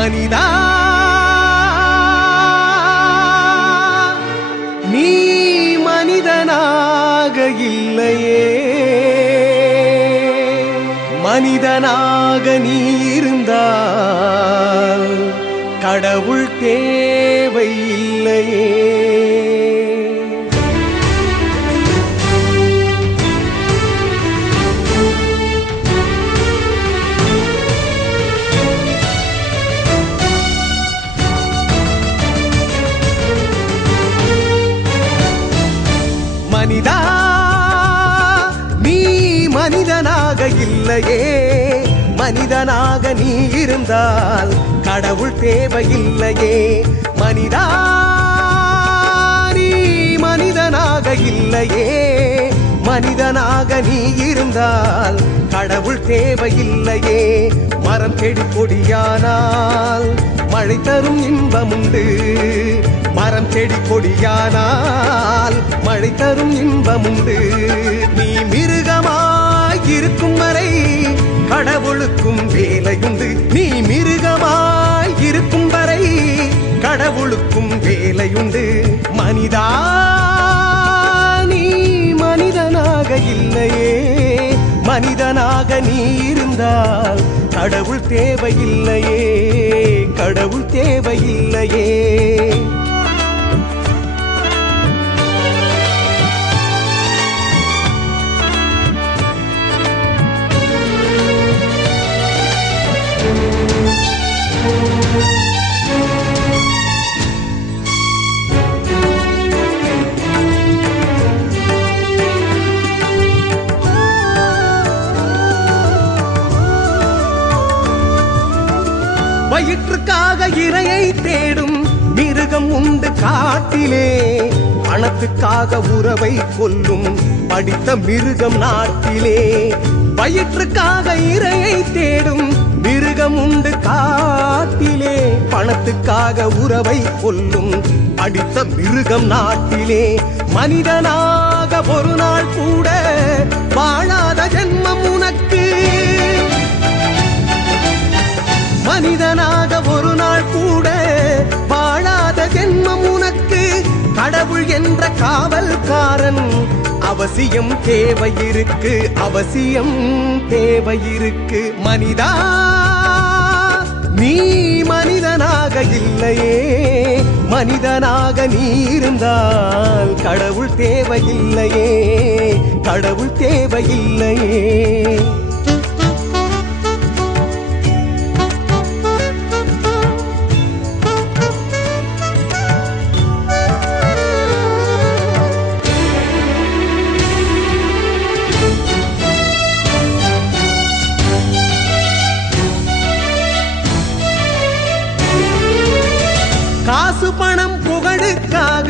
மனிதா நீ மனிதனாக இல்லையே, மனிதனாக நீ இருந்தால் கடவுள் தேவை இல்லையே. மனிதா நீ மனிதனாக இல்லையே, மனிதனாக நீ இருந்தால் கடவுள் தேவையில்லையே. மனிதா நீ மனிதனாக இல்லையே, மனிதனாக நீ இருந்தால் கடவுள் தேவையில்லையே. மரம் செடி கொடியானால் மழை தரும் இன்பமுண்டு, மரம் செடி கொடியானால் மழை தரும் இன்பமுண்டு. நீ மிருகமாய் இருக்கும் வரை கடவுளுக்கும் வேலையுண்டு, நீ மிருகமாய் இருக்கும் வரை கடவுளுக்கும் வேலையுண்டு. மனிதா நீ மனிதனாக இல்லையே, மனிதனாக நீ இருந்தால் கடவுள் தேவையில்லையே, கடவுள் தேவையில்லையே. வயிற்றுக்காக இரையை தேடும் மிருகம் உண்டு காட்டிலே, பணத்துக்காக உறவை கொல்லும் படித்த மிருகம் நாட்டிலே. வயிற்றுக்காக இரையை தேடும் மிருகம் உண்டு காட்டிலே, பணத்துக்காக உறவை கொல்லும் படித்த மிருகம் நாட்டிலே. மனிதனாக ஒரு நாள் கூட வாழாத ஜென்மம் உனக்கு, மனிதனாக ஒரு நாள் கூட வாழாத ஜென்மம் உனக்கு. கடவுள் என்ற காவல்காரன் அவசியம் தேவையிருக்கு, அவசியம் தேவையிருக்கு. மனிதா நீ மனிதனாக இல்லையே, மனிதனாக நீ இருந்தால் கடவுள் தேவையில்லையே, கடவுள் தேவையில்லையே. காசு பணம் புகழுக்காக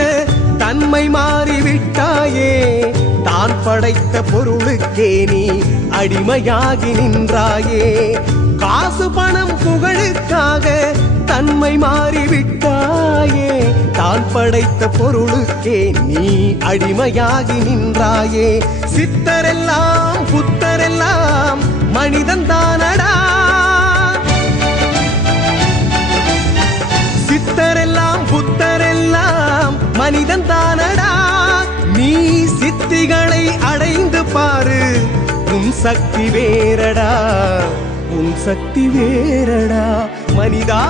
தன்மை மாறிவிட்டாயே, தான் படைத்த பொருளுக்கே நீ அடிமையாகி நின்றாயே. காசு பணம் புகழுக்காக தன்மை மாறிவிட்டாயே, தான் படைத்த பொருளுக்கே நீ அடிமையாகி நின்றாயே. சித்தரெல்லாம் புத்தரெல்லாம் மனிதன் தானடா, சித்தரெல்லாம் புத்தரெல்லாம் மனிதன் தானடா. நீ சித்திகளை அடைந்து பாரு, உன் சக்தி வேறடா, உன் சக்தி வேறடா. மனிதா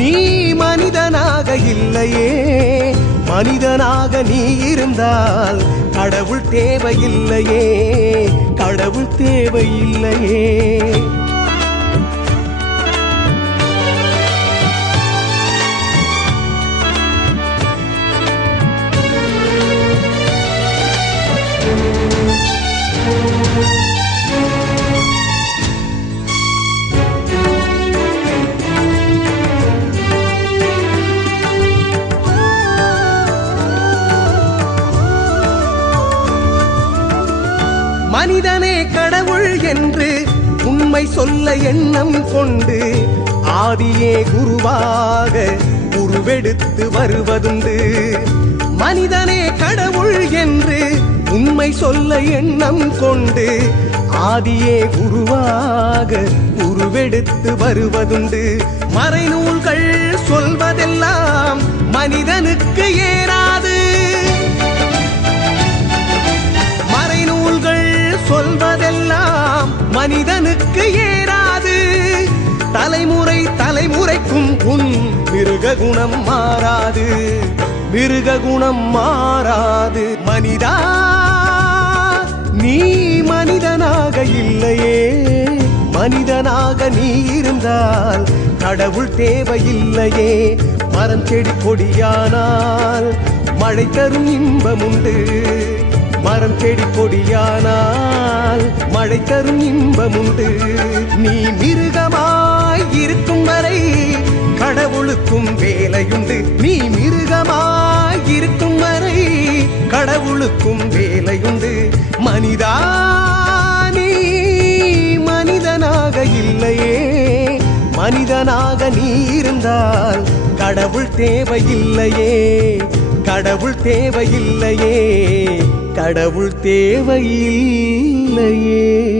நீ மனிதனாக இல்லையே, மனிதனாக நீ இருந்தால் கடவுள் தேவையில்லையே, கடவுள் தேவையில்லையே. மனிதனே கடவுள் என்று உண்மை சொல்ல எண்ணம் கொண்டு ஆதியே குருவாக உருவெடுத்து வருவதுண்டு. மனிதனே கடவுள் என்று உண்மை சொல்ல எண்ணம் கொண்டு ஆதியே குருவாக உருவெடுத்து வருவதுண்டு. மறைநூல்கள் சொல்வதெல்லாம் மனிதனுக்கு ஏறாது. மறைநூல்கள் சொல்வதெல்லாம் மனிதனுக்கு ஏறாது. தலைமுறை தலைமுறைக்கும் உன் மிருக குணம் மாறாது. மிருக குணம் மாறாது. மனிதா நீ மனிதனாக இல்லையே. மனிதனாக நீ இருந்தால் கடவுள் தேவையில்லையே. மரம் செடி கொடியானால் மழை தரும் இன்பம் உண்டு. மரம் செடி கொடியானால் மழை தரும் இன்பம் உண்டு. நீ மிருகமாய் இருக்கும் வரை கடவுளுக்கும் வேலையுண்டு. நீ மிருகமாய் இருக்கும் வரை கடவுளுக்கும் வேலையுண்டு. மனிதா நீ மனிதனாக இல்லையே. மனிதனாக நீ இருந்தால் கடவுள் தேவையில்லையே. கடவுள் தேவையில்லையே. கடவுள் தேவையில்லையே.